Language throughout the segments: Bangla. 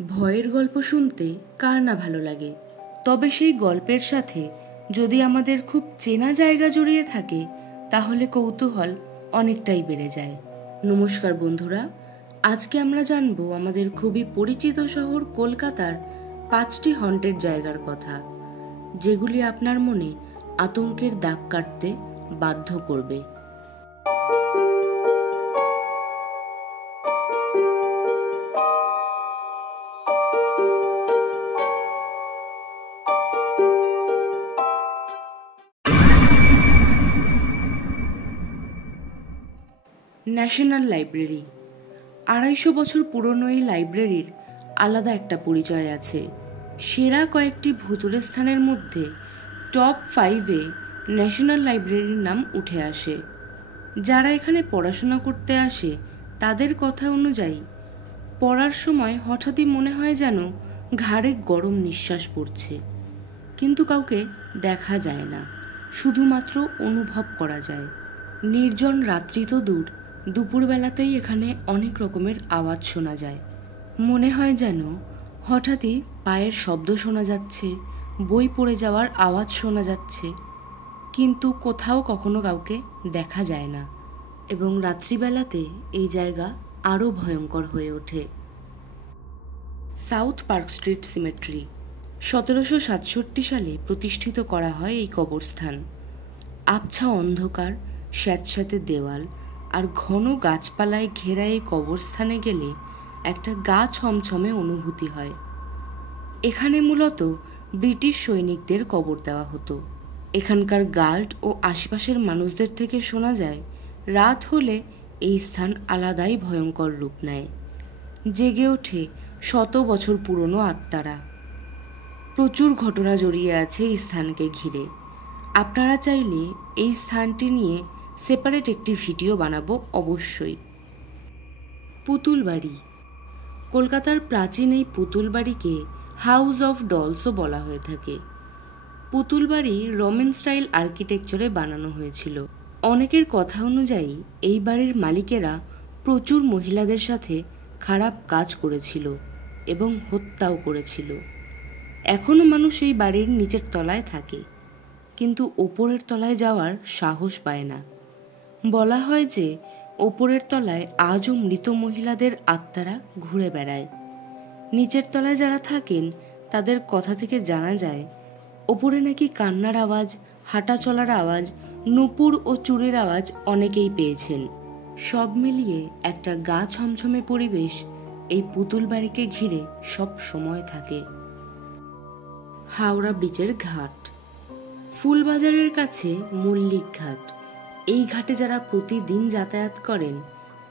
ভয়ের গল্প শুনতে কার না ভালো লাগে, তবে সেই গল্পের সাথে যদি আমাদের খুব চেনা জায়গা জড়িয়ে থাকে তাহলে কৌতূহল অনেকটাই বেড়ে যায়। নমস্কার বন্ধুরা, আজকে আমরা জানবো আমাদের খুবই পরিচিত শহর কলকাতার 5টি হন্টেড জায়গার কথা, যেগুলি আপনার মনে আতঙ্কের দাগ কাটতে বাধ্য করবে। National library. 250 বছর পুরনো এই লাইব্রেরির আলাদা একটা পরিচয় আছে। সেরা কয়েকটি ভুতুড়ে স্থানের মধ্যে টপ 5-এ ন্যাশনাল লাইব্রেরির নাম উঠে আসে। যারা এখানে পড়াশোনা করতে আসে তাদের কথা অনুযায়ী পড়ার সময় হঠাৎই মনে হয় যেন ঘাড়ে গরম নিঃশ্বাস পড়ছে, কিন্তু কাউকে দেখা যায় না, শুধুমাত্র অনুভব করা যায়। নির্জন রাত্রি তো দূর, দুপুরবেলাতেই এখানে অনেক রকমের আওয়াজ শোনা যায়। মনে হয় যেন হঠাৎই পায়ের শব্দ শোনা যাচ্ছে, বই পড়ে যাওয়ার আওয়াজ শোনা যাচ্ছে, কিন্তু কোথাও কখনো কাউকে দেখা যায় না। এবং রাত্রিবেলাতে এই জায়গা আরও ভয়ঙ্কর হয়ে ওঠে। South park street symmetry. 1767 সালে প্রতিষ্ঠিত করা হয় এই কবরস্থান। আবছা অন্ধকার, স্যাঁতস্যাঁতে দেওয়াল আর ঘন গাছপালায় ঘেরা এই কবরস্থানে গেলে একটা গা ছমছমে অনুভূতি হয়। এখানে মূলত ব্রিটিশ সৈনিকদের কবর দেওয়া হতো। এখানকার গার্ড ও আশেপাশের মানুষদের থেকে শোনা যায় রাত হলে এই স্থান আলাদাই ভয়ঙ্কর রূপ নেয়। জেগে ওঠে 100 বছর পুরনো আত্মারা। প্রচুর ঘটনা জড়িয়ে আছে এই স্থানকে ঘিরে। আপনারা চাইলে এই স্থানটি নিয়ে সেপারেট একটি ভিডিও বানাবো অবশ্যই। পুতুল বাড়ি। কলকাতার প্রাচীন এই পুতুল বাড়িকে হাউস অফ ডলসও বলা হয়ে থাকে। পুতুল বাড়ি রোমান স্টাইল আর্কিটেকচারে বানানো হয়েছিল। অনেকের কথা অনুযায়ী এই বাড়ির মালিকেরা প্রচুর মহিলাদের সাথে খারাপ কাজ করেছিল এবং হত্যাও করেছিল। এখনও মানুষ এই বাড়ির নিচের তলায় থাকে, কিন্তু ওপরের তলায় যাওয়ার সাহস পায় না। বলা হয় যে ওপরের তলায় আজও মৃত মহিলাদের আত্মারা ঘুরে বেড়ায়। নিচের তলায় যারা থাকেন তাদের কথা থেকে জানা যায় ওপরে নাকি কান্নার আওয়াজ, হাঁটা চলার আওয়াজ, নূপুর ও চুরির আওয়াজ অনেকেই পেয়েছেন। সব মিলিয়ে একটা গা ছমছমে পরিবেশ এই পুতুল বাড়িকে ঘিরে সব সময় থাকে। হাওড়া ব্রিজের ঘাট। ফুলবাজারের কাছে মল্লিক ঘাট। এই ঘাটে যারা প্রতিদিন যাতায়াত করেন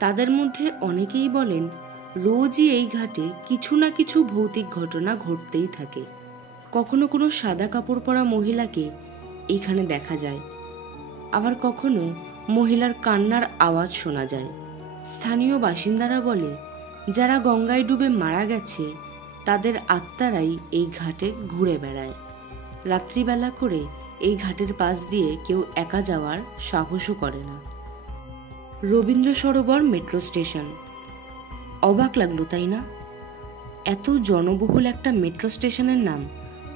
তাদের মধ্যে অনেকেই বলেন রোজই এই ঘাটে কিছু না কিছু ভৌতিক ঘটনা ঘটতেই থাকে। কখনো কোনো সাদা কাপড় পরা মহিলাকে এখানে দেখা যায়, আবার কখনো মহিলার কান্নার আওয়াজ শোনা যায়। স্থানীয় বাসিন্দারা বলে যারা গঙ্গায় ডুবে মারা গেছে তাদের আত্মারাই এই ঘাটে ঘুরে বেড়ায়। রাত্রিবেলা করে এই ঘাটের পাশ দিয়ে কেউ একা যাওয়ার সাহসও করে না। Rabindra Sarobar metro station. অবাক লাগলো তাই না? এত জনবহুল একটা মেট্রো স্টেশনের নাম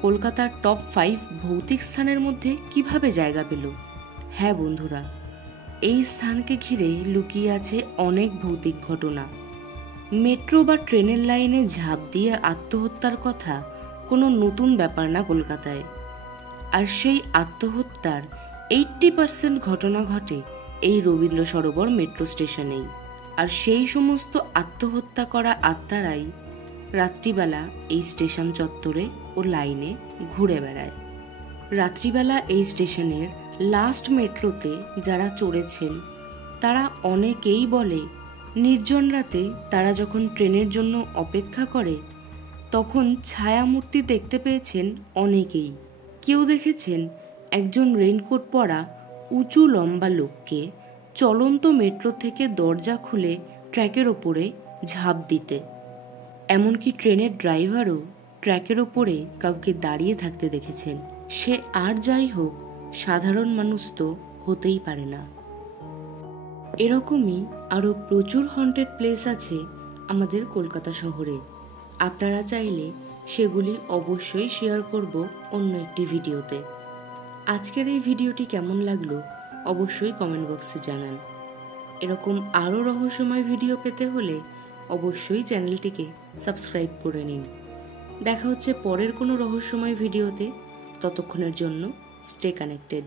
কলকাতার টপ 5 ভৌতিক স্থানের মধ্যে কিভাবে জায়গা পেল? হ্যাঁ বন্ধুরা, এই স্থানকে ঘিরে লুকিয়ে আছে অনেক ভৌতিক ঘটনা। মেট্রো বা ট্রেনের লাইনে ঝাঁপ দিয়ে আত্মহত্যার কথা কোনো নতুন ব্যাপার না কলকাতায়। আর সেই আত্মহত্যার 80% ঘটনা ঘটে এই রবীন্দ্র সরোবর মেট্রো স্টেশনেই। আর সেই সমস্ত আত্মহত্যা করা আত্মারাই রাত্রিবেলা এই স্টেশন চত্বরে ও লাইনে ঘুরে বেড়ায়। রাত্রিবেলা এই স্টেশনের লাস্ট মেট্রোতে যারা চড়েছেন তারা অনেকেই বলে নির্জন রাতে তারা যখন ট্রেনের জন্য অপেক্ষা করে তখন ছায়ামূর্তি দেখতে পেয়েছেন অনেকেই। কেউ দেখেছেন একজন রেইনকোট পরা উঁচু লম্বা লোককে চলন্ত মেট্রো থেকে দরজা খুলে ট্র্যাকের ওপরে ঝাঁপ দিতে। এমনকি ট্রেনের ড্রাইভারও ট্র্যাকের ওপরে কাউকে দাঁড়িয়ে থাকতে দেখেছেন। সে আর যাই হোক, সাধারণ মানুষ তো হতেই পারে না। এরকমই আরও প্রচুর হন্টেড প্লেস আছে আমাদের কলকাতা শহরে। আপনারা চাইলে সেগুলি অবশ্যই শেয়ার করব অন্য একটি ভিডিওতে। আজকের এই ভিডিওটি কেমন লাগলো অবশ্যই কমেন্ট বক্সে জানান। এরকম আরও রহস্যময় ভিডিও পেতে হলে অবশ্যই চ্যানেলটিকে সাবস্ক্রাইব করে নিন। দেখা হচ্ছে পরের কোনো রহস্যময় ভিডিওতে। ততক্ষণের জন্য স্টে কানেক্টেড।